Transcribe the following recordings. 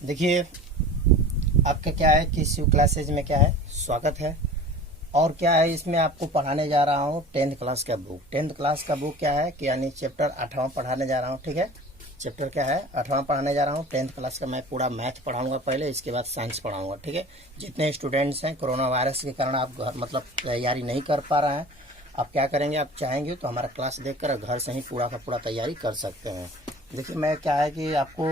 देखिए, आपका क्या है कि शिव क्लासेज में क्या है, स्वागत है। और क्या है, इसमें आपको पढ़ाने जा रहा हूँ 10th क्लास का बुक। 10th क्लास का बुक क्या है कि यानी चैप्टर 8वां पढ़ाने जा रहा हूँ। ठीक है, चैप्टर क्या है, 8वां पढ़ाने जा रहा हूँ। 10th क्लास का मैं पूरा मैथ पढ़ाऊंगा पहले, इसके बाद साइंस पढ़ाऊंगा। ठीक है, जितने स्टूडेंट्स हैं कोरोना वायरस के कारण आप घर मतलब तैयारी नहीं कर पा रहे हैं, आप क्या करेंगे, आप चाहेंगे तो हमारा क्लास देखकर घर से ही पूरा का पूरा तैयारी कर सकते हैं। देखिए, मैं क्या है कि आपको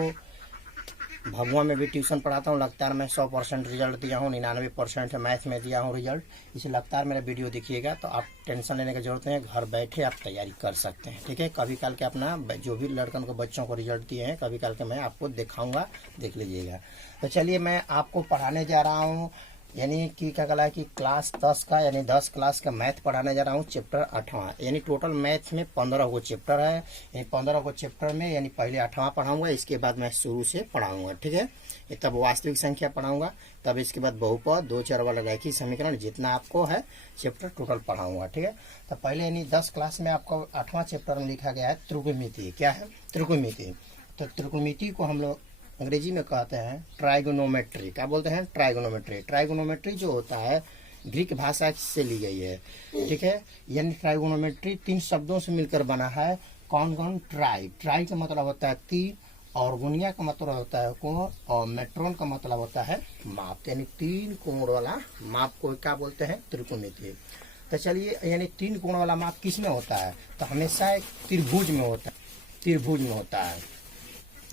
भभुआ में भी ट्यूशन पढ़ाता हूँ। लगातार मैं 100% रिजल्ट दिया हूँ, 99% मैथ में दिया हूँ रिजल्ट। इसे लगातार मेरा वीडियो देखिएगा तो आप टेंशन लेने की जरूरत नहीं है, घर बैठे आप तैयारी कर सकते हैं। ठीक है, कभी काल के अपना जो भी लड़कन को बच्चों को रिजल्ट दिए हैं कभी काल के मैं आपको दिखाऊंगा, देख लीजिएगा। तो चलिए, मैं आपको पढ़ाने जा रहा हूँ यानी कि क्या कहला है कि क्लास 10 का यानी 10 क्लास का मैथ पढ़ाने जा रहा हूँ, चैप्टर 8वां। यानी टोटल मैथ में 15 गो चैप्टर है। यानी 15 गो चैप्टर में यानी पहले 8वां पढ़ाऊंगा, इसके बाद मैं शुरू से पढ़ाऊंगा। ठीक है, ये तब वास्तविक संख्या पढ़ाऊंगा, तब इसके बाद बहुपद, दो चर वाला रैखिक समीकरण, जितना आपको है चैप्टर टोटल पढ़ाऊंगा। ठीक है, तो पहले यानी 10 क्लास में आपको 8वां चैप्टर में लिखा गया है त्रिकोणमिति। क्या है, त्रिकोणमिति। तो त्रिकोणमिति को हम लोग अंग्रेजी में कहते हैं ट्राइगोनोमेट्री। क्या बोलते हैं, ट्राइगोनोमेट्री। ट्राइगोनोमेट्री जो होता है ग्रीक भाषा से ली गई है। ठीक है, यानी ट्राइगोनोमेट्री 3 शब्दों से मिलकर बना है। कौन कौन, ट्राई का मतलब होता है 3, और गुनिया का मतलब होता है कोण, और मेट्रोन का मतलब होता है माप। यानी 3 कोण वाला माप को क्या बोलते हैं, त्रिकोणमिति। तो चलिए, यानी 3 कोण वाला माप किस में होता है, तो हमेशा एक त्रिभुज में होता है। त्रिभुज में होता है,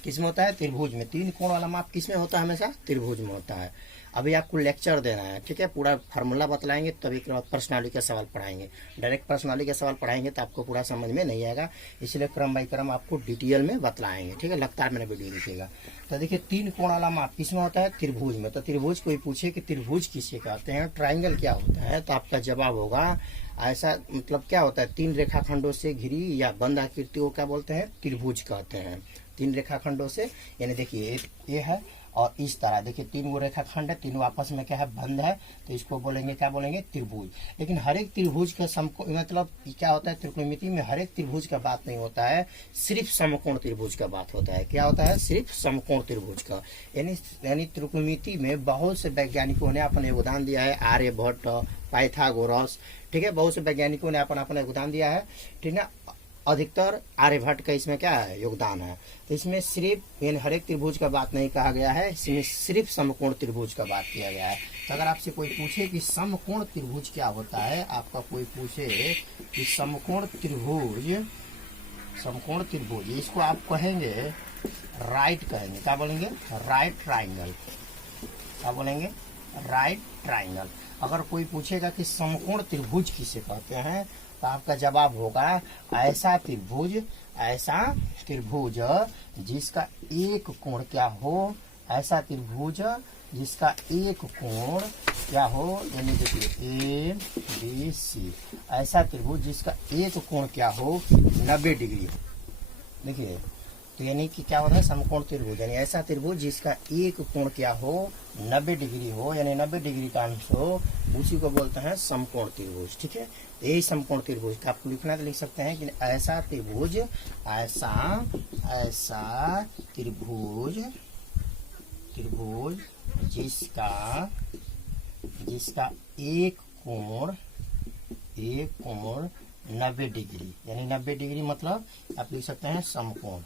किस में होता है, त्रिभुज में। 3 कोण वाला माप किस में होता है, हमेशा त्रिभुज में होता है। अभी आपको लेक्चर देना है। ठीक है, पूरा फार्मूला बतलाएंगे, तभी के बाद पर्सनालिटी का सवाल पढ़ाएंगे। डायरेक्ट पर्सनालिटी का सवाल पढ़ाएंगे तो आपको पूरा समझ में नहीं आएगा, इसलिए क्रम बाई क्रम आपको डिटेल में बतलाएंगे। ठीक है, लगातार मैंने वीडियो देखिएगा। तो देखिए, 3 कोण वाला माप किस में होता है, त्रिभुज में। तो त्रिभुज कोई पूछे कि त्रिभुज किसे कहते हैं, ट्राइंगल क्या होता है, तो आपका जवाब होगा ऐसा, मतलब क्या होता है, 3 रेखाखंडों से घिरी या बंद आकृति को क्या बोलते हैं, त्रिभुज कहते हैं। 3 रेखाखंडों से, यानी देखिए ये है और इस तरह देखिए 3 गो रेखाखंड है, तीनों आपस में क्या है, बंद है, तो इसको बोलेंगे, क्या बोलेंगे, त्रिभुज। लेकिन हर एक त्रिभुज का मतलब क्या होता है, त्रिकोणमिति में हर एक त्रिभुज का बात नहीं होता है, सिर्फ समकोण त्रिभुज का बात होता है। क्या होता है, सिर्फ समकोण त्रिभुज का। यानी त्रिकोणमिति में बहुत से वैज्ञानिकों ने अपना योगदान दिया है, आर्यभट्ट, पाइथागोरस। ठीक है, बहुत से वैज्ञानिकों ने अपना योगदान दिया है। ठीक है, अधिकतर आर्यभट्ट का इसमें क्या है, योगदान है। तो इसमें सिर्फ यानी हर एक त्रिभुज का बात नहीं कहा गया है, इसमें सिर्फ समकोण त्रिभुज का बात किया गया है। तो अगर आपसे कोई पूछे कि समकोण त्रिभुज क्या होता है, आपका कोई पूछे कि समकोण त्रिभुज, इसको आप कहेंगे राइट, कहेंगे क्या बोलेंगे, राइट ट्राइंगल। क्या बोलेंगे, राइट ट्राइंगल। अगर कोई पूछेगा कि समकोण त्रिभुज किसे कहते हैं, तो आपका जवाब होगा ऐसा त्रिभुज जिसका एक कोण क्या हो, ऐसा त्रिभुज जिसका एक कोण क्या हो, यानी देखिए ABC। ऐसा त्रिभुज जिसका एक कोण क्या हो, 90 डिग्री हो। देखिए, तो यानी कि क्या होता है, समकोण त्रिभुज, यानी ऐसा त्रिभुज जिसका एक कोण क्या हो, 90 डिग्री हो, यानी 90 डिग्री का अंश हो, उसी को बोलते हैं समकोण त्रिभुज। ठीक है, यही समकोण त्रिभुज का आपको लिखना तो लिख सकते हैं कि ऐसा त्रिभुज जिसका एक कोण 90 डिग्री, यानी 90 डिग्री मतलब आप लिख सकते हैं समकोण।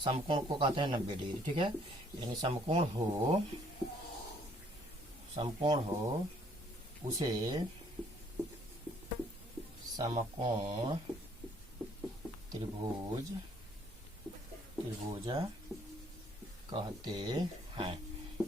समकोण को कहते हैं 90 डिग्री। ठीक है, यानी समकोण हो उसे समकोण त्रिभुज कहते हैं।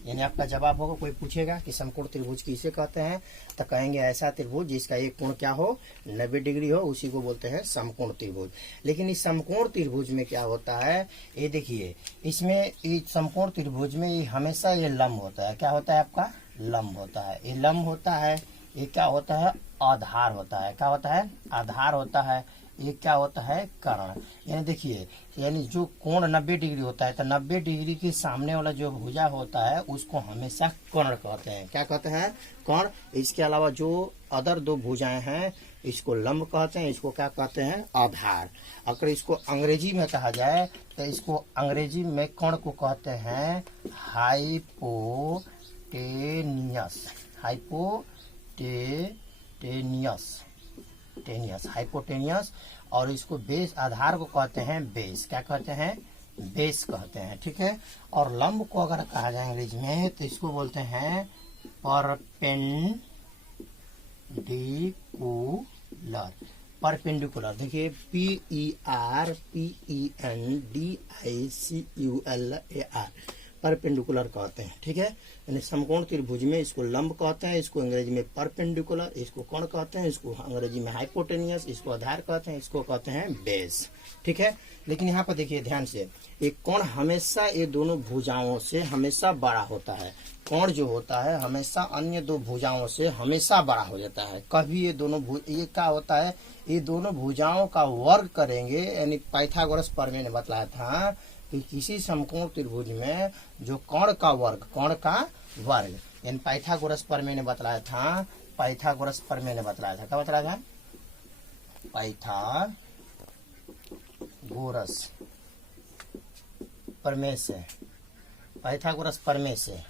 यानी आपका जवाब होगा, कोई पूछेगा कि समकोण त्रिभुज किसे कहते हैं, तो कहेंगे ऐसा त्रिभुज जिसका एक कोण क्या हो, 90 डिग्री हो, उसी को बोलते हैं समकोण त्रिभुज। लेकिन इस समकोण त्रिभुज में क्या होता है, ये देखिए, इसमें इस समकोण त्रिभुज में ये हमेशा ये लंब होता है। क्या होता है, आपका लंब होता है। ये लंब होता है, ये क्या होता है, आधार होता है। क्या होता है, आधार होता है। ये क्या होता है, कर्ण। यानी देखिए, यानी जो कोण 90 डिग्री होता है तो 90 डिग्री के सामने वाला जो भुजा होता है उसको हमेशा कर्ण कहते हैं। क्या कहते हैं, कर्ण। इसके अलावा जो अदर दो भुजाएं हैं इसको लंब कहते हैं, इसको क्या कहते हैं, आधार। अगर इसको अंग्रेजी में कहा जाए तो इसको अंग्रेजी में कर्ण को कहते हैं हाइपोटेनियस। हाइपोटेनियस। और इसको बेस, आधार को कहते हैं बेस। क्या कहते हैं, बेस कहते हैं। ठीक है। और लंब को अगर कहा जाए अंग्रेजी में तो इसको बोलते हैं परपेंडिकुलर। देखिए PERPENDICULAR, परपेंडिकुलर कहते हैं। ठीक है। यानी समकोण त्रिभुज में इसको लंब कहते हैं, इसको अंग्रेजी में परपेंडिकुलर, इसको कर्ण कहते हैं, इसको अंग्रेजी में हाइपोटेनियस, इसको आधार कहते हैं, इसको कहते हैं बेस। ठीक है। लेकिन यहाँ पर देखिए ध्यान से, एक कोण हमेशा ये दोनों भुजाओं से हमेशा बड़ा होता है। कोण जो होता है हमेशा अन्य दो भुजाओं से हमेशा बड़ा हो जाता है। कभी ये दोनों ये क्या होता है, ये दोनों भुजाओं का वर्ग करेंगे। यानी पाइथागोरस प्रमेय ने बताया था कि किसी समकोण त्रिभुज में जो कोण का वर्ग यानी पाइथागोरस प्रमेय ने बतलाया था। क्या बतलाया था, पाइथागोरस प्रमेय से।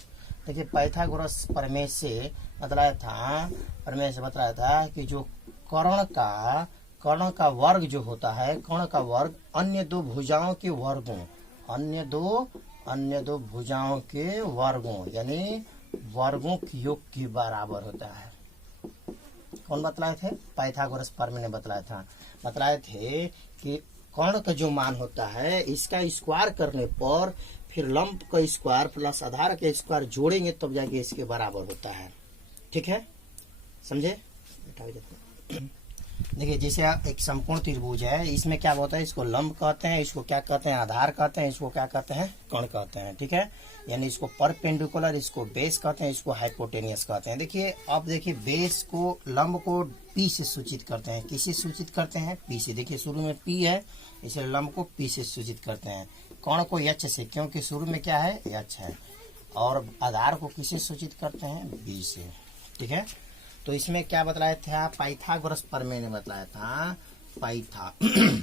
देखिए पाइथागोरस प्रमेय से बतलाया था कि जो कर्ण का वर्ग जो होता है, कर्ण का वर्ग अन्य दो भुजाओं के वर्गों, अन्य दो भुजाओं के वर्गों यानी वर्गों के योग के बराबर होता है। कौन बतलाए थे, पाइथागोरस प्रमेय ने बतलाए थे कि कर्ण का जो मान होता है इसका स्क्वायर करने पर फिर लंब का स्क्वायर प्लस आधार का स्क्वायर जोड़ेंगे तब जाके इसके बराबर होता है। ठीक है, समझे। देखिए जैसे एक समकोण त्रिभुज है, इसमें क्या होता है, इसको लंब कहते हैं, इसको क्या कहते हैं, आधार कहते हैं, इसको क्या कहते हैं, कर्ण कहते हैं। ठीक है। यानी इसको परपेंडिकुलर, इसको बेस कहते हैं, इसको हाइपोटेनियस कहते हैं। देखिए अब देखिए, बेस को, लंब को पी से सूचित करते हैं। किससे सूचित करते हैं, पी से। देखिए शुरू में पी है, इसलिए लंब को पी से सूचित करते हैं। कर्ण को एच से, क्योंकि शुरू में क्या है, एच है। और आधार को किससे सूचित करते हैं, बी से। ठीक है। तो इसमें क्या बतलाया था, पाइथागोरस प्रमेय ने बतलाया था, पाइथागोरस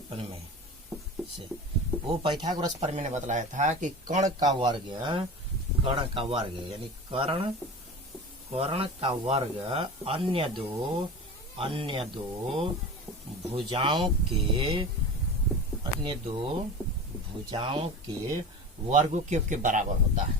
प्रमेय से। वो पाइथागोरस प्रमेय ने बतलाया था कि कर्ण का वर्ग यानी कर्ण का वर्ग अन्य दो भुजाओं के वर्गों के बराबर होता है।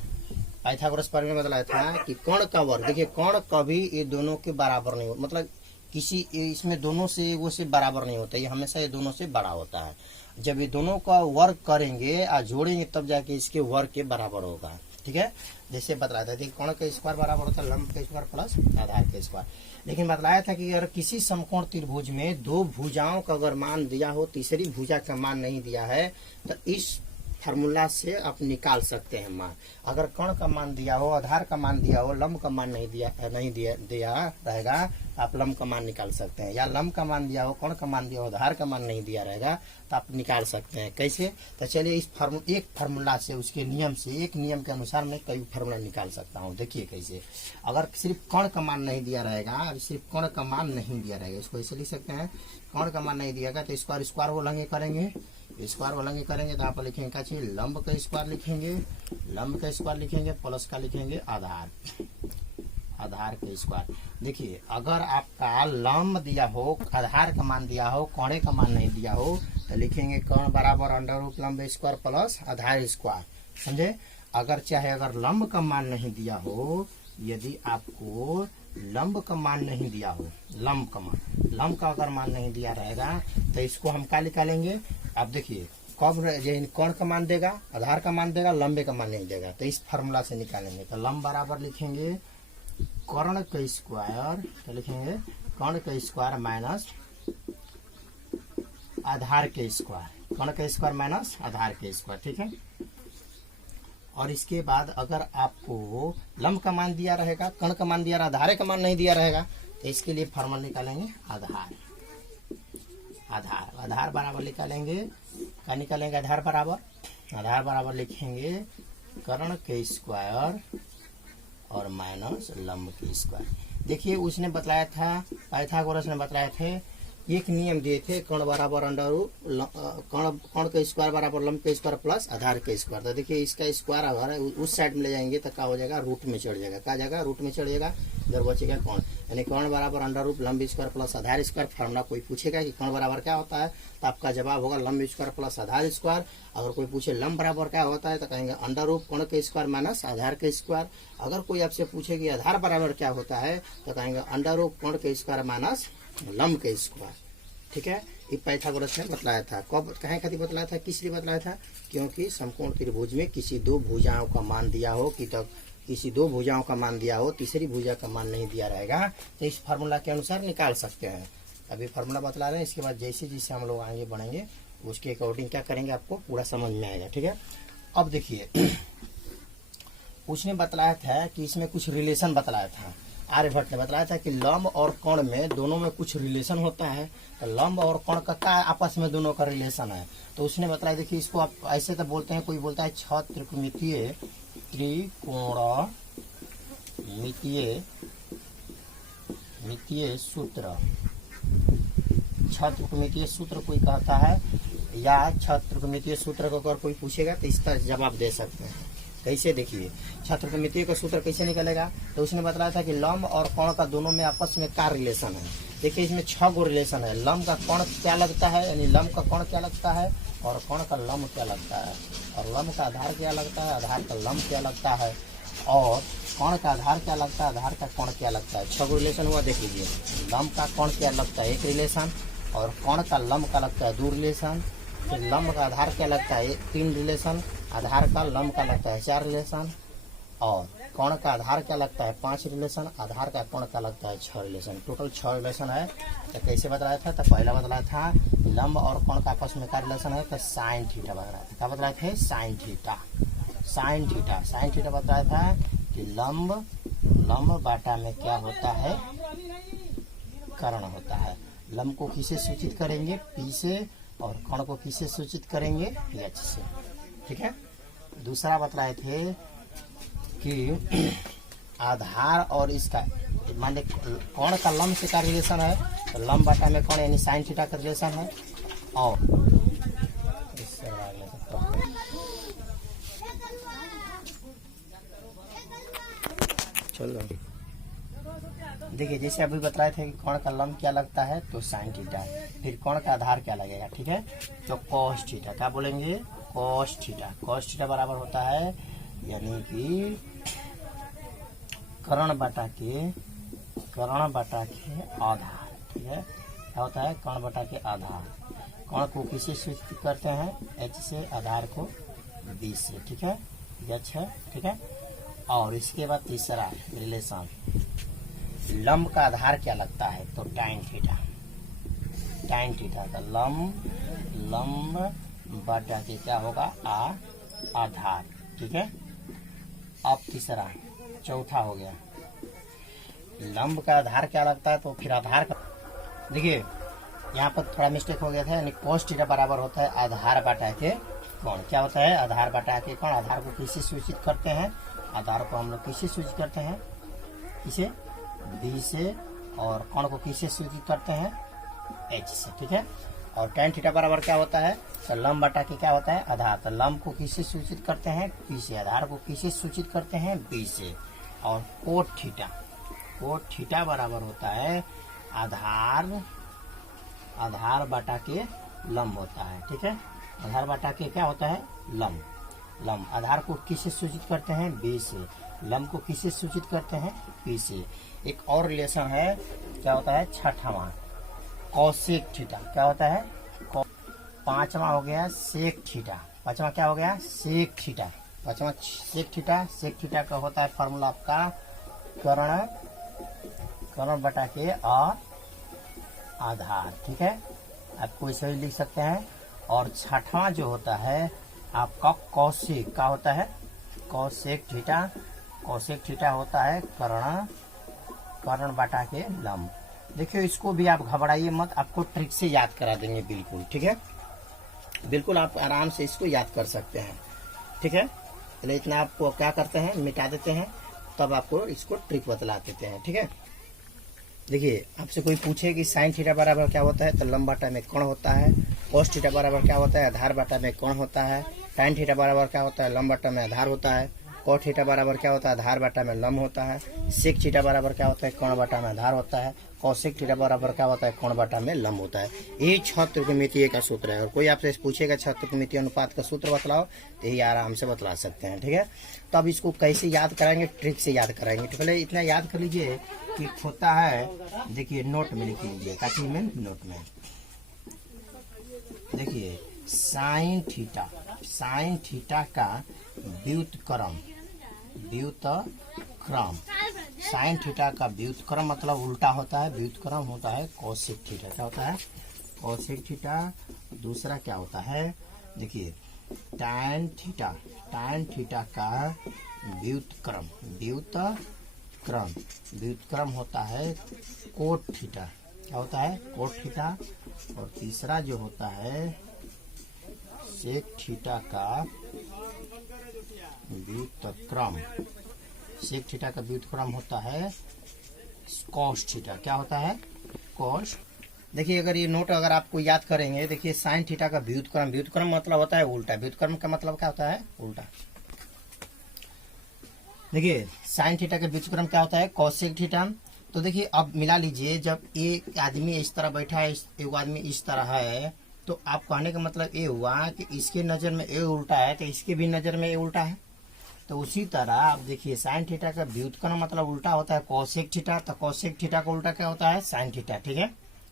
पाइथागोरस प्रमेय में बतलाया था कि कर्ण का वर्ग, देखिए कर्ण कभी ये दोनों के बराबर नहीं होता, मतलब किसी इसमें दोनों से वो से बराबर नहीं होता, ये हमेशा ये दोनों से बड़ा होता है। जब ये दोनों का वर्ग करेंगे और जोड़ेंगे तब जाके इसके वर्ग के बराबर होगा। ठीक है। जैसे बतलाया था, देखिए कर्ण का स्क्वायर बराबर होता है लंब का स्क्वायर प्लस आधार का स्क्वायर। लेकिन बतलाया था कि अगर किसी समकोण त्रिभुज में दो भुजाओं का अगर मान दिया हो, तीसरी भुजा का मान नहीं दिया है, तो इस फार्मूला से आप निकाल सकते हैं मान। अगर कर्ण का मान दिया हो, आधार का मान दिया हो, लंब का मान नहीं दिया रहेगा, आप लंब का मान निकाल सकते हैं। या लंब का मान दिया हो, कर्ण का मान दिया हो, आधार का मान नहीं दिया रहेगा तो आप निकाल सकते हैं। कैसे, तो चलिए इस एक फार्मूला से, उसके नियम से, एक नियम के अनुसार मैं कई फार्मूला निकाल सकता हूँ। देखिए कैसे, अगर सिर्फ कर्ण का मान नहीं दिया रहेगा, सिर्फ कर्ण का मान नहीं दिया रहेगा, इसको ऐसे लिख सकते हैं, कर्ण का मान नहीं दिया तो स्क्वायर उल्लंघन करेंगे, स्क्वायर उल्लंघन करेंगे तो आप लिखेंगे क्या चाहिए, लंब का स्क्वायर लिखेंगे, प्लस का लिखेंगे आधार का स्क्वायर। देखिए अगर आपका लंब दिया हो, आधार का मान दिया हो, कर्ण का मान नहीं दिया हो, तो लिखेंगे कर्ण बराबर अंडर रूट लंब स्क्वायर प्लस आधार स्क्वायर। समझे। अगर लंब का मान नहीं दिया हो, यदि आपको लंब का मान नहीं दिया हो, लंब का अगर मान नहीं दिया रहेगा तो इसको हम क्या निकालेंगे। आप देखिए कब कर्ण का मान देगा, आधार का मान देगा, लंबे का मान नहीं देगा, तो इस फार्मूला से निकालेंगे। तो लंब बराबर लिखेंगे कर्ण का स्क्वायर, तो लिखेंगे कर्ण का स्क्वायर माइनस आधार के स्क्वायर, कर्ण का स्क्वायर माइनस आधार के स्क्वायर। ठीक है। और इसके बाद अगर आपको लंब का मान दिया रहेगा, कण का मान दिया रहा, आधार का मान नहीं दिया रहेगा, तो इसके लिए फॉर्मूला निकालेंगे आधार। आधार बराबर निकालेंगे, क्या निकालेंगे? आधार बराबर लिखेंगे कर्ण के स्क्वायर और माइनस लंब के स्क्वायर। देखिए उसने बतलाया था, पाइथागोरस ने बतलाए थे, एक नियम दिए थे, कर्ण बराबर अंडर रूट कर्ण का स्क्वायर बराबर लंब का स्क्वायर प्लस आधार का स्क्वायर। तो देखिए इसका स्क्वायर अगर उस साइड में ले जाएंगे तो क्या हो जाएगा? रूट में चढ़ जाएगा। क्या जाएगा? रूट में चढ़ जाएगा। इधर बचेगा कर्ण, यानी कर्ण बराबर अंडर रूट लंब स्क्वायर प्लस आधार स्क्वायर। फॉर्मूला कोई पूछेगा कि कर्ण बराबर क्या होता है, तो आपका जवाब होगा लंब स्क्वायर प्लस आधार स्क्वायर। अगर कोई पूछे लंब बराबर क्या होता है तो कहेंगे अंडर रूट कर्ण के स्क्वायर माइनस आधार के स्क्वायर। अगर कोई आपसे पूछे कि आधार बराबर क्या होता है तो कहेंगे अंडर रूट कर्ण के स्क्वायर माइनस लंब के स्क्वायर। ठीक है, ये पाइथागोरस ने बतलाया था। कब कहे खातिर बतलाया था, किस लिए बतलाया था? क्योंकि समकोण त्रिभुज में किसी दो भुजाओं का मान दिया हो कि तब किसी दो भुजाओं का मान दिया हो, तीसरी भुजा का मान नहीं दिया रहेगा, तो इस फार्मूला के अनुसार निकाल सकते हैं। अभी फार्मूला बतला रहे हैं, इसके बाद जैसे जैसे हम लोग आगे बढ़ेंगे उसके अकॉर्डिंग क्या करेंगे आपको पूरा समझ में आएगा। ठीक है, अब देखिए उसने बतलाया था कि इसमें कुछ रिलेशन बतलाया था, आर्यभट्ट ने बतलाया था कि लंब और कर्ण में दोनों में कुछ रिलेशन होता है। तो लंब और कर्ण का क्या आपस में दोनों का रिलेशन है, तो उसने बताया देखिए इसको आप ऐसे तो बोलते हैं, कोई बोलता है त्रिकोणमितीय सूत्र, त्रिकोणमितीय सूत्र कोई कहता है, या त्रिकोणमितीय सूत्र को अगर कोई पूछेगा तो इसका जवाब दे सकते हैं। कैसे? देखिए त्रिकोणमितीय का सूत्र कैसे निकलेगा, तो उसने बताया था कि लंब और कर्ण का दोनों में आपस में क्या रिलेशन है। देखिए इसमें 6 गो रिलेशन है। लंब का कर्ण क्या लगता है, यानी लंब का कर्ण क्या लगता है, और कर्ण का लंब क्या लगता है, और लंब का आधार क्या लगता है, आधार का लंब क्या लगता है, और कर्ण का आधार क्या लगता है, आधार का कर्ण क्या लगता है। 6 गो रिलेशन हुआ। देख लीजिए, लंब का कर्ण क्या लगता है, 1 रिलेशन, और कर्ण का लंब का लगता है 2 रिलेशन, फिर लंब का आधार क्या लगता है 3 रिलेशन, आधार का लंब का लगता है 4 रिलेशन, और कर्ण का आधार क्या लगता है 5 रिलेशन, आधार का कर्ण का लगता है 6 रिलेशन। टोटल 6 रिलेशन है। तो कैसे बताया था, तो पहला बताया था लंब और कर्ण का आपस में क्या रिलेशन है, तो साइन थीटा बताया था। क्या बताया थे? साइन थीटा बताया था कि लंब बाटा में क्या होता है, कर्ण होता है। लंब को किसे सूचित करेंगे, पी से, और कर्ण को किसे सूचित करेंगे, एच से। ठीक है, दूसरा बतलाए थे कि आधार और इसका मान ली कर्ण का लंब से का रिलेशन है, तो लंब बाटा में कर्ण यानी साइन थीटा का रिलेशन है। और चलो देखिए जैसे अभी बताए थे कि कर्ण का लंब क्या लगता है, तो साइन थीटा, फिर कर्ण का आधार क्या लगेगा। ठीक है, तो कॉस थीटा। क्या बोलेंगे? कॉस थीटा बराबर होता है यानी कि कर्ण बटा के आधार। ठीक है, क्या होता है? कर्ण बटा के आधार। कर्ण को किससे सूचित करते हैं, एच से, आधार को बी से। ठीक है, एच है। ठीक है, और इसके बाद तीसरा रिलेशन, लंब का आधार क्या लगता है, तो टाइन थीटा का लंब बटा के क्या होगा, आधार। ठीक है, अब तीसरा, चौथा हो गया, लंब का आधार क्या लगता है, तो फिर आधार का, देखिए यहाँ पर थोड़ा मिस्टेक हो गया था, यानी cos थीटा बराबर होता है आधार बटा के कर्ण। क्या होता है? आधार बटा के कर्ण। आधार को किससे सूचित करते हैं, आधार को हम लोग किससे सूचित करते हैं, किसे, बी से, और कर्ण को किससे सूचित करते हैं, एच से। ठीक है, और tan थीटा बराबर क्या होता है, तो लंब बटा के क्या होता है, आधार। तो लंब को किससे सूचित करते हैं, पी से, आधार को किससे सूचित करते हैं, बी से। और कोट थीटा बराबर होता है आधार बटा के लंब होता है। ठीक है, आधार बटा के क्या होता है, लंब। आधार को किससे सूचित करते हैं, बी से, लंब को किससे सूचित करते हैं, पी से। एक और रिलेशन है, क्या होता है, छठवां, कॉसेक थीटा। क्या होता है, पांचवा हो गया सेक थीटा। पांचवा क्या हो गया, सेक थीटा। पांचवा सेक थीटा का होता है फॉर्मूला आपका कर्ण बटा के और आधार। ठीक है, आपको इसे ही लिख सकते हैं। और छठवां जो होता है आपका कौशिक, क्या होता है, कौशिक थीटा, कौशिक थीटा होता है कर्ण बटा के लंब। देखिए इसको भी आप घबराइए मत, आपको ट्रिक से याद करा देंगे बिल्कुल, ठीक है, बिल्कुल आप आराम से इसको याद कर सकते हैं, ठीक है। पहले इतना आपको क्या करते हैं, मिटा देते हैं, तब आपको इसको ट्रिक बतला देते हैं, ठीक है। देखिए आपसे कोई पूछे कि साइन थीटा बराबर क्या होता है, तो लंब बटा में कोण होता है। कोस थीटा बराबर क्या होता है, आधार बटा में कोण होता है। टाइन थीटा बराबर क्या होता है, लंब बटा में आधार होता है। कोट थीटा बराबर क्या होता है, आधार बटा में लंब होता है। सेक थीटा बराबर क्या होता है, कोण बटा में आधार होता है। कौशिक थीटा बराबर क्या होता है, कोण बटा में लंब होता है। ये 6 त्रिकोणमितीय का सूत्र है। और कोई आपसे पूछेगा 6 त्रिकोणमितीय अनुपात का सूत्र बतलाओ, तो यही आराम से बतला सकते हैं, ठीक है। तो अब इसको कैसे याद कराएंगे, ट्रिक से याद कराएंगे। तो पहले इतना याद कर लीजिए कि होता है, देखिए नोट में लिख लीजिए, कापी में नोट में देखिए साइन थीटा का व्युत्क्रम साइन थीटा का व्युत्क्रम मतलब उल्टा होता है, व्युत्क्रम होता है कौशिक थीटा। क्या होता है, कौशिक थीटा। दूसरा क्या होता है, देखिए टैन थीटा का व्युत्क्रम होता है कोट थीटा। क्या होता है, कोट थीटा। और तीसरा जो होता है सेक थीटा का व्युत्क्रम, सेक थीटा का व्युत्क्रम होता है कॉस थीटा। क्या होता है, कॉस। देखिए अगर ये नोट अगर आपको याद करेंगे, देखिए साइन थीटा का व्युत्क्रम मतलब होता है उल्टा। व्युत्क्रम का मतलब क्या होता है, उल्टा। देखिए साइन थीटा का व्युत्क्रम क्या होता है, कौशिक थीटा। तो देखिए अब मिला लीजिए, जब एक आदमी इस तरह बैठा है, एक आदमी इस तरह है, तो आप कहने का मतलब ये हुआ कि इसके नजर में ए उल्टा है, तो इसके भी नजर में ए उल्टा है। तो उसी तरह आप देखिए साइन थीटा का व्युत्क्रम मतलब उल्टा होता है कौशिक थीटा। तो कौशिक थीटा का उल्टा क्या होता है, साइन थीटा, ठीक है।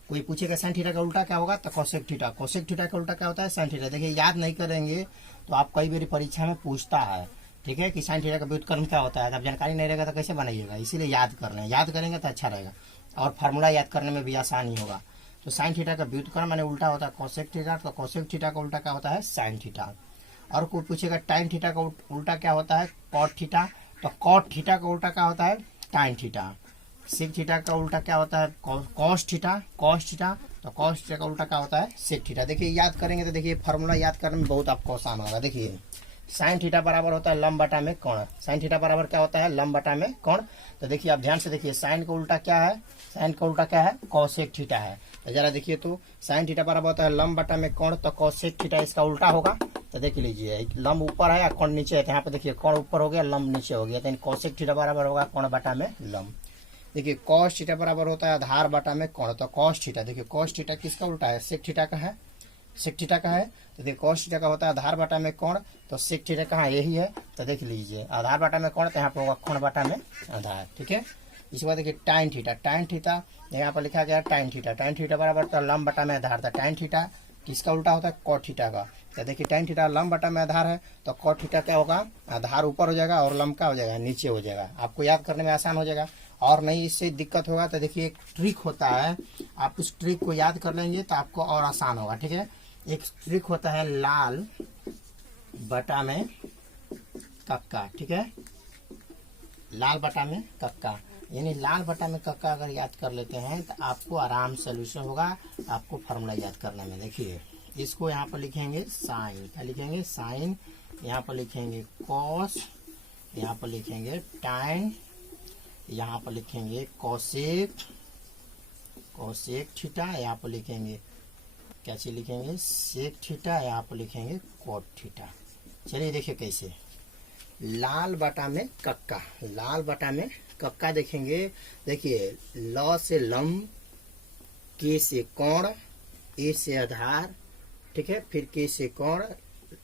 कोई पूछेगा साइन थीटा का उल्टा क्या होगा, तो कौशिक थीटा। कौशिक थीटा का उल्टा क्या होता है, साइन थीटा। देखिए याद नहीं करेंगे तो आप कई बार परीक्षा में पूछता है, ठीक है, कि साइन थीटा का व्युत्क्रम क्या होता है। अब जानकारी नहीं रहेगा तो कैसे बनाइएगा, इसीलिए याद कर रहे हैं। याद करेंगे तो अच्छा रहेगा और फार्मूला याद करने में भी आसानी होगा। तो साइन थीटा का व्युत्क्रम माने उल्टा होता है कौशिक थीटा। तो कौशिक थीटा का उल्टा क्या होता है, साइन थीटा। और कोई पूछेगा टाइन थीटा का उल्टा क्या होता है, कॉट थीटा। तो कॉट थीटा का उल्टा क्या होता है, टाइन थीटा। सेक थीटा का उल्टा क्या होता है, कॉस थीटा। तो कॉस थीटा का उल्टा क्या होता है, सेक थीटा। देखिए याद करेंगे तो देखिए फार्मूला याद करने में बहुत आपको आसान होगा। देखिए साइन थीटा बराबर होता है लंब बटा में कोण। साइन थीटा बराबर क्या होता है, लंब बटा में कोण। तो देखिए आप ध्यान से देखिए, साइन का उल्टा क्या है, साइन का उल्टा क्या है, कौशिक थीटा है। तो जरा देखिए, तो साइन थीटा बराबर होता है लंब बटा में कोण, तो कौशिक थीटा इसका उल्टा होगा। तो देख लीजिए लंब ऊपर है या कोण नीचे है, तो यहाँ पे देखिए कोण ऊपर हो गया, लंब नीचे हो गया। तो कौशिक थीटा बराबर होगा कोण बटा में लंब। देखिए कॉस थीटा बराबर होता है आधार बटा में कोण। तो कॉस थीटा, देखिए कॉस थीटा किसका उल्टा है, सेक थीटा का है, सेक थीटा का है। तो देखिए कॉस थीटा का होता है आधार बटा में कोण, तो सेक थीटा का यही है। तो देख लीजिए आधार बटा में कोण, तो यहाँ पे होगा कोण बटा में आधार, ठीक है। इसके बाद देखिए टाइन थीटा यहाँ पर लिखा गया टाइन थीटा बराबर तो लंब बटा में आधार था। टाइन थीटा किसका उल्टा होता है, कॉट थीटा का। तो देखिए टाइन थीटा लंब बटा में आधार है, तो कॉट थीटा क्या होगा, आधार ऊपर हो जाएगा और लंब का हो जाएगा नीचे हो जाएगा। आपको याद करने में आसान हो जाएगा। और नहीं इससे दिक्कत होगा तो देखिए एक ट्रिक होता है, आप उस ट्रिक को याद कर लेंगे तो आपको और आसान होगा, ठीक है। एक ट्रिक होता है लाल बटा में कक्का, ठीक है, लाल बटा में कक्का। यानी लाल बटा में कक्का अगर याद कर लेते हैं तो आपको आराम सोल्यूशन होगा आपको फार्मूला याद करने में। देखिए इसको यहाँ पर लिखेंगे साइन, क्या लिखेंगे, साइन। यहाँ पर लिखेंगे कॉस, यहाँ पर लिखेंगे टाइन, यहाँ पर लिखेंगे कौशिक थीटा, यहाँ पर लिखेंगे क्या चीज लिखेंगे, सेक थीटा, यहाँ पर लिखेंगे कोट थीटा। चलिए देखिए कैसे, लाल बटा में कक्का, लाल बटा में कक्का देखेंगे। देखिए ल से लंब, के से कोण, ए से आधार, ठीक है, फिर के से कोण,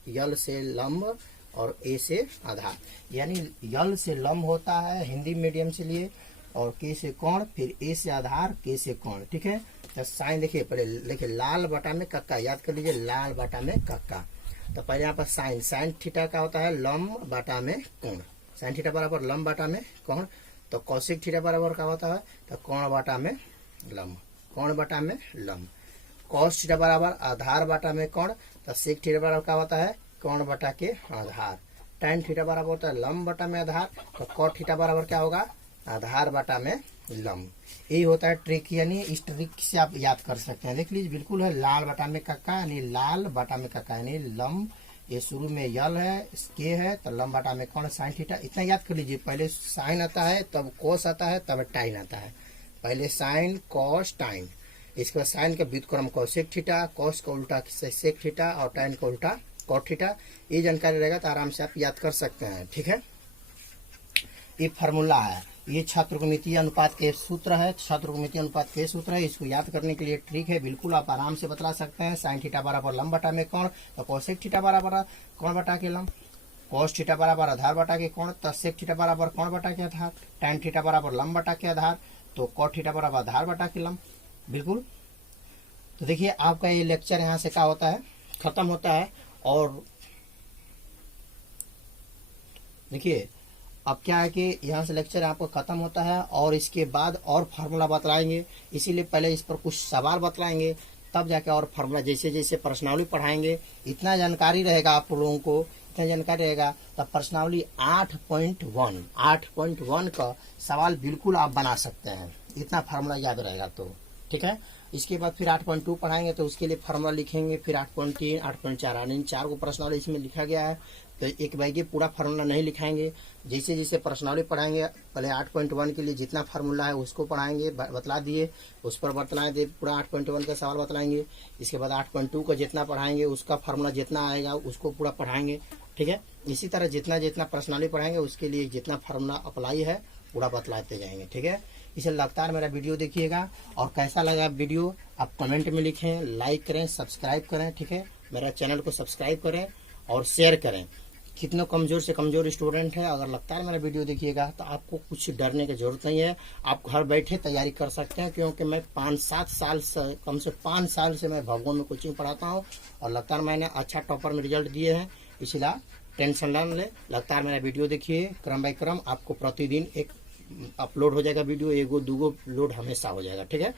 यल से लंब और ए से आधार। यानी यल से लंब होता है हिंदी मीडियम से लिए, और के से कोण, फिर ए से आधार, के से कोण, ठीक है। तो साइन देखिए पहले देखिए लाल बटा में कक्का, याद कर लीजिए लाल बटा में कक्का। तो पहले यहाँ पर साइन थीटा का होता है लंब बटा में कोण। साइन थीटा बराबर लंब बटा में कोण। तो कौशिक थीटा बराबर क्या होता है, तो कोण बटा में लंब, कोण बटा में लंब। कॉस थीटा बराबर आधार बटा में कोण। तो सेक थीटा बराबर क्या होता है, कोण बटा के आधार। tan थीटा बराबर होता है लंब बटा में आधार, तो cot थीटा बराबर क्या होगा, आधार बटा में लंब। यही होता है ट्रिक, यानी इस ट्रिक से आप याद कर सकते हैं। देख लीजिए बिल्कुल है, लाल बटा में कक्का यानी लाल बटा में कक्का यानी लंब, ये शुरू में यल है, के है, तो लंब बटा में कौन, साइन थीटा। इतना याद कर लीजिए, पहले साइन आता है, तब कोस आता है, तब टाइन आता है। पहले साइन कॉस टाइन, इसके बाद साइन का व्युत्क्रम कोसेक थीटा, कॉस का उल्टा सेक थीटा और टाइन का उल्टा कॉट थीटा। ये जानकारी रहेगा तो आराम से आप याद कर सकते हैं। ठीक है, ये फार्मूला है, ये छात्रकोणमितीय अनुपात के सूत्र है, छात्रकोणमितीय अनुपात के सूत्र है। इसको याद करने के लिए ट्रिक है, बिल्कुल आप आराम से बतला सकते हैं। साइन थीटा बराबर लंब बटा में कोण, तो कोसेक थीटा बराबर कोण बटा के लंब, कोस थीटा बराबर आधार बटा के कोण, तो सेक थीटा बराबर कोण बटा के आधार, tan थीटा बराबर लंब बटा के आधार, तो कॉट थीटा बराबर आधार बटा के लंब। बिल्कुल, तो देखिए आपका ये लेक्चर यहाँ से क्या होता है, खत्म होता है। और देखिए अब क्या है कि यहाँ से लेक्चर आपको खत्म होता है और इसके बाद और फार्मूला बतलाएंगे, इसीलिए पहले इस पर कुछ सवाल बतलाएंगे, तब जाके और फार्मूला जैसे जैसे प्रश्नावली पढ़ाएंगे। इतना जानकारी रहेगा आप लोगों को, इतना जानकारी रहेगा तब प्रश्नावली 8.1 का सवाल बिल्कुल आप बना सकते हैं, इतना फार्मूला याद रहेगा तो। ठीक है, इसके बाद फिर 8.2 पढ़ाएंगे तो उसके लिए फार्मूला लिखेंगे, फिर 8.3, 8.4 यानी 4 को प्रश्नावली इसमें लिखा गया है। तो एक बार ये पूरा फार्मूला नहीं लिखाएंगे, जैसे जैसे प्रश्नावली पढ़ाएंगे पहले 8.1 के लिए जितना फार्मूला है उसको पढ़ाएंगे, बतला दिए, उस पर बतलाए दे, पूरा 8.1 का सवाल बतलाएंगे। इसके बाद 8.2 का जितना पढ़ाएंगे उसका फार्मूला जितना आएगा उसको पूरा पढ़ाएंगे। ठीक है, इसी तरह जितना जितना प्रश्नावली पढ़ाएंगे उसके लिए जितना फार्मूला अप्लाई है पूरा बतलाते जाएंगे। ठीक है, इसे लगातार मेरा वीडियो देखिएगा और कैसा लगा वीडियो आप कमेंट में लिखें, लाइक करें, सब्सक्राइब करें। ठीक है, मेरा चैनल को सब्सक्राइब करें और शेयर करें। कितना कमजोर से कमजोर स्टूडेंट है, अगर लगातार मेरा वीडियो देखिएगा तो आपको कुछ डरने की जरूरत नहीं है, आप घर बैठे तैयारी कर सकते हैं। क्योंकि मैं 5-7 साल से, कम से 5 साल से मैं भगवान में कोचिंग पढ़ाता हूँ और लगातार मैंने अच्छा टॉपर में रिजल्ट दिए हैं, इसलिए टेंशन ना ले, लगातार मेरा वीडियो देखिए, क्रम बाय क्रम आपको प्रतिदिन एक अपलोड हो जाएगा वीडियो, 1-2 लोड हमेशा हो जाएगा। ठीक है।